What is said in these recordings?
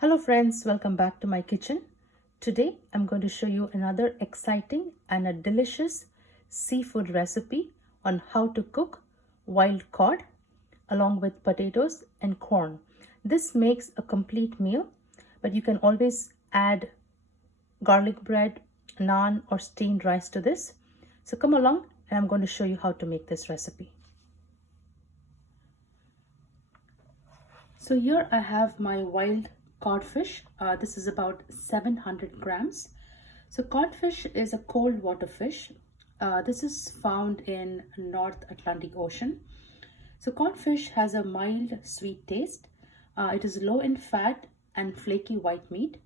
Hello friends, welcome back to my kitchen. Today I'm going to show you another exciting and a delicious seafood recipe on how to cook wild cod along with potatoes and corn. This makes a complete meal, but you can always add garlic bread, naan or steamed rice to this. So come along and I'm going to show you how to make this recipe. So here I have my wild codfish. This is about 700 grams. So codfish is a cold water fish. This is found in North Atlantic Ocean. So codfish has a mild sweet taste. It is low in fat and flaky white meat.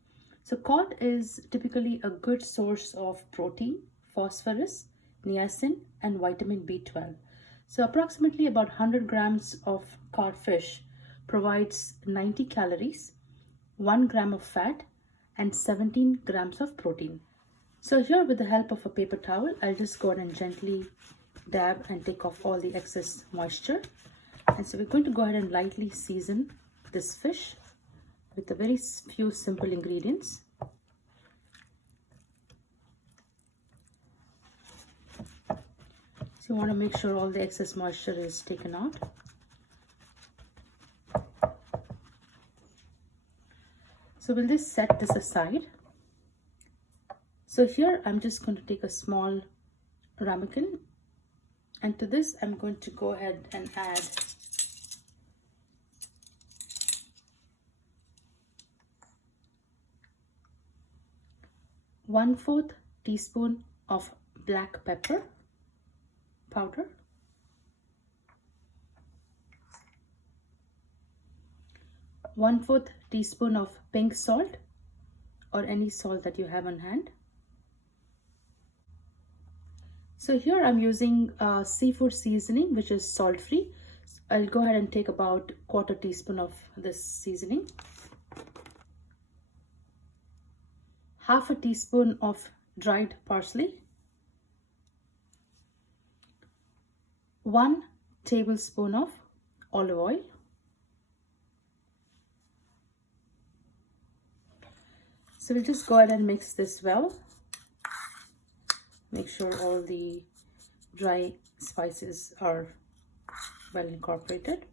So cod is typically a good source of protein, phosphorus, niacin and vitamin B12. So approximately about 100 grams of codfish provides 90 calories, 1 gram of fat and 17 grams of protein. So here with the help of a paper towel, I'll just go ahead and gently dab and take off all the excess moisture. And so we're going to go ahead and lightly season this fish with a very few simple ingredients. So you want to make sure all the excess moisture is taken out. So we'll just set this aside. So here I'm just going to take a small ramekin, and to this I'm going to go ahead and add one-fourth teaspoon of black pepper powder, 1/4 teaspoon of pink salt or any salt that you have on hand. So here I'm using seafood seasoning, which is salt free. I'll go ahead and take about 1/4 teaspoon of this seasoning, 1/2 teaspoon of dried parsley, 1 tablespoon of olive oil, so we'll just go ahead and mix this well. Make sure all the dry spices are well incorporated.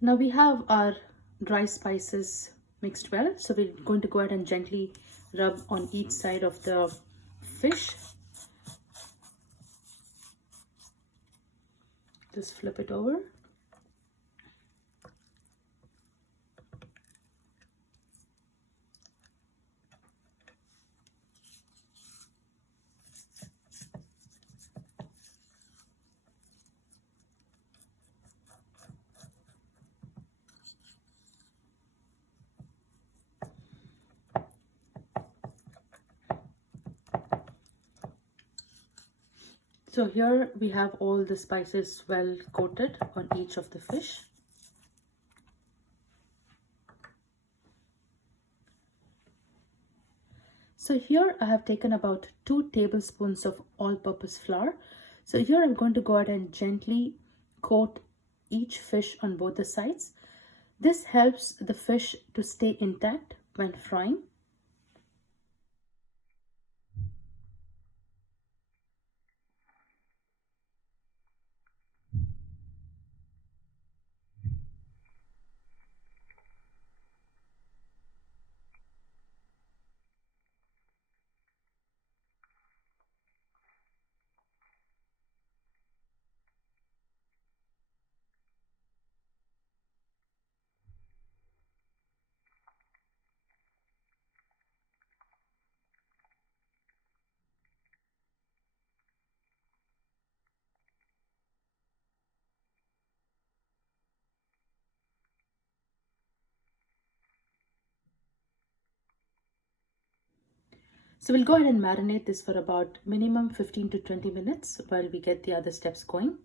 Now we have our dry spices mixed well, so we're going to go ahead and gently rub on each side of the fish. Just flip it over. So here we have all the spices well coated on each of the fish. So here I have taken about 2 tablespoons of all-purpose flour. So here I'm going to go ahead and gently coat each fish on both the sides. This helps the fish to stay intact when frying. So we'll go ahead and marinate this for about minimum 15 to 20 minutes while we get the other steps going.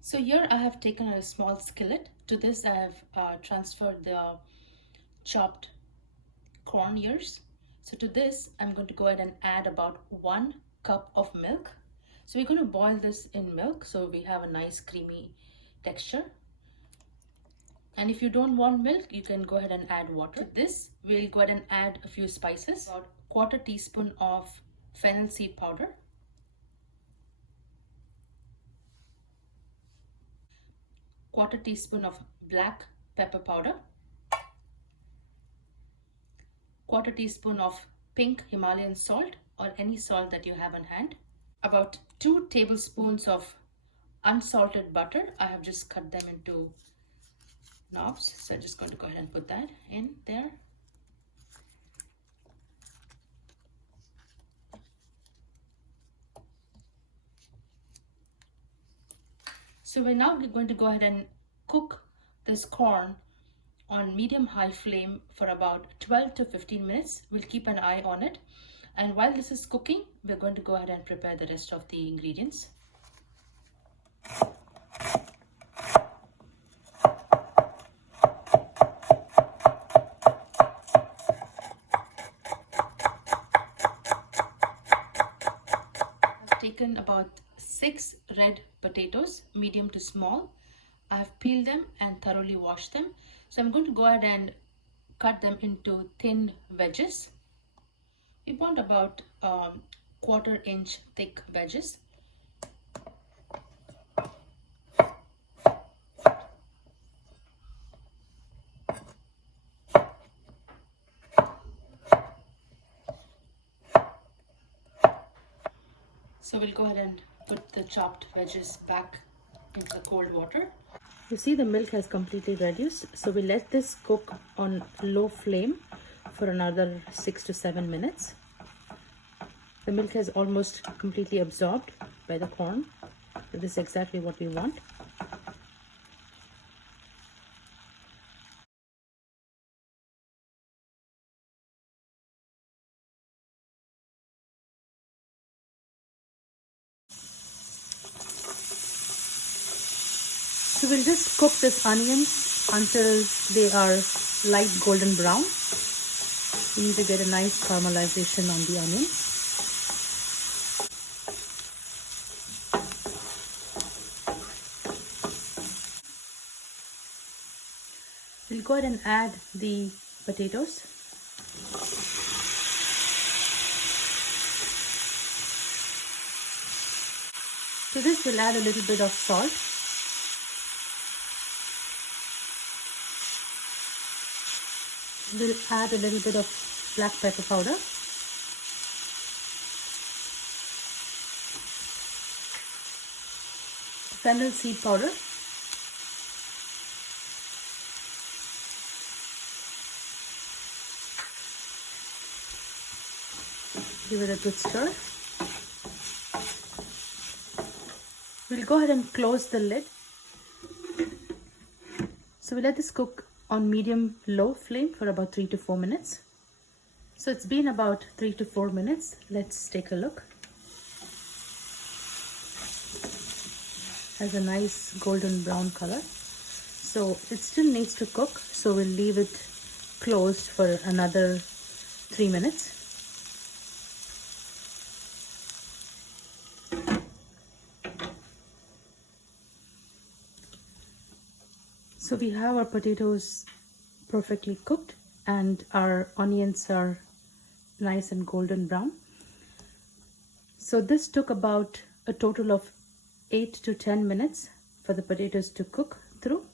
So here I have taken a small skillet. To this I have transferred the chopped corn ears. So to this I'm going to go ahead and add about 1 cup of milk. So we're going to boil this in milk so we have a nice creamy texture. And if you don't want milk, you can go ahead and add water. To this, we'll go ahead and add a few spices. About quarter teaspoon of fennel seed powder, quarter teaspoon of black pepper powder, quarter teaspoon of pink Himalayan salt or any salt that you have on hand, about 2 tablespoons of unsalted butter. I have just cut them into knobs, so I'm just going to go ahead and put that in there. So we're now going to go ahead and cook this corn on medium-high flame for about 12 to 15 minutes. We'll keep an eye on it. And while this is cooking, we're going to go ahead and prepare the rest of the ingredients. I've taken about 6 red potatoes, medium to small. I've peeled them and thoroughly washed them. So I'm going to go ahead and cut them into thin wedges. We want about 1/4 inch thick wedges. So we'll go ahead and put the chopped wedges back into the cold water. You see the milk has completely reduced, so we let this cook on low flame for another 6 to 7 minutes. The milk has almost completely absorbed by the corn. So this is exactly what we want. So we'll just cook this onions until they are light golden brown. We need to get a nice caramelization on the onions. We'll go ahead and add the potatoes. To this we'll add a little bit of salt. We'll add a little bit of black pepper powder. Fennel seed powder. Give it a good stir. We'll go ahead and close the lid. So we'll let this cook on medium-low flame for about 3 to 4 minutes. So it's been about 3 to 4 minutes. Let's take a look. Has a nice golden brown color. So it still needs to cook, so we'll leave it closed for another 3 minutes. So we have our potatoes perfectly cooked and our onions are nice and golden brown. So this took about a total of 8 to 10 minutes for the potatoes to cook through.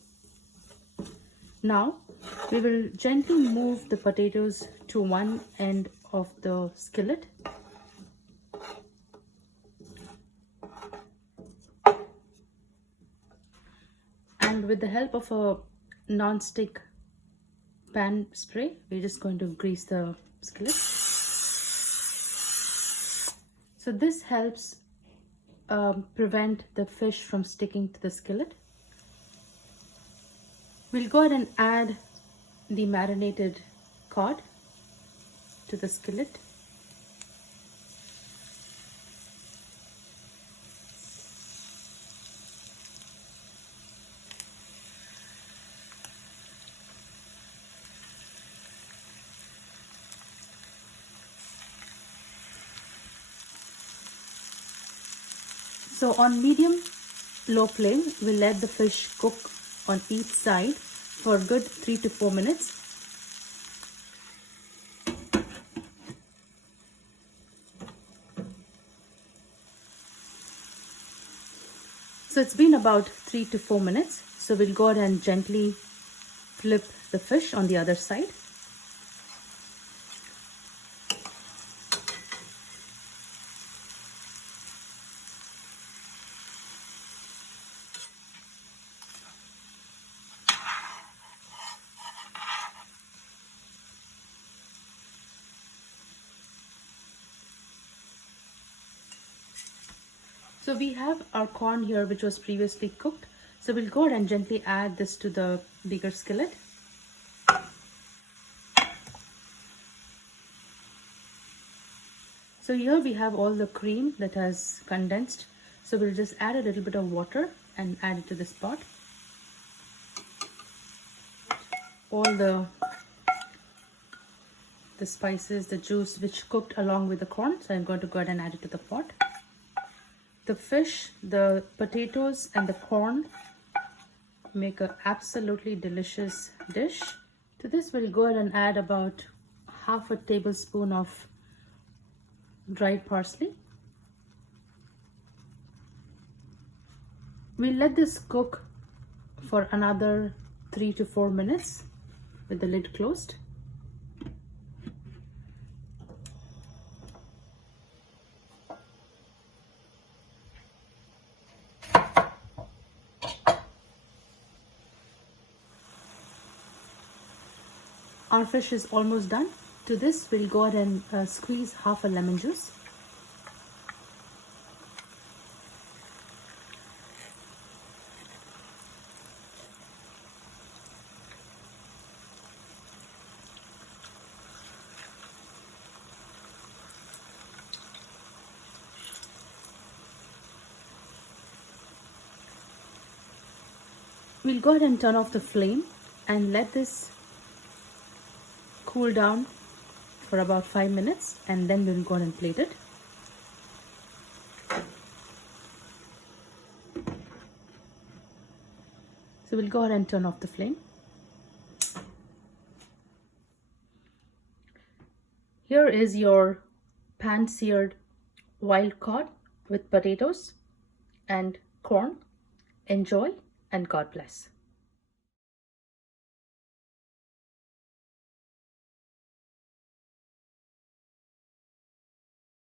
Now we will gently move the potatoes to one end of the skillet. And with the help of a non-stick pan spray, we're just going to grease the skillet. So this helps prevent the fish from sticking to the skillet. We'll go ahead and add the marinated cod to the skillet. So on medium-low flame, we'll let the fish cook on each side for a good 3 to 4 minutes. So it's been about 3 to 4 minutes. So we'll go ahead and gently flip the fish on the other side. So we have our corn here, which was previously cooked. So we'll go ahead and gently add this to the bigger skillet. So here we have all the cream that has condensed. So we'll just add a little bit of water and add it to this pot. All the spices, the juice which cooked along with the corn. So I'm going to go ahead and add it to the pot. The fish, the potatoes and the corn make an absolutely delicious dish. To this we'll go ahead and add about half a tablespoon of dried parsley. We'll let this cook for another 3 to 4 minutes with the lid closed. Our fish is almost done. To this, we'll go ahead and squeeze half a lemon juice. We'll go ahead and turn off the flame and let this cool down for about 5 minutes, and then we'll go ahead and plate it. So we'll go ahead and turn off the flame. Here is your pan-seared wild caught with potatoes and corn. Enjoy and God bless.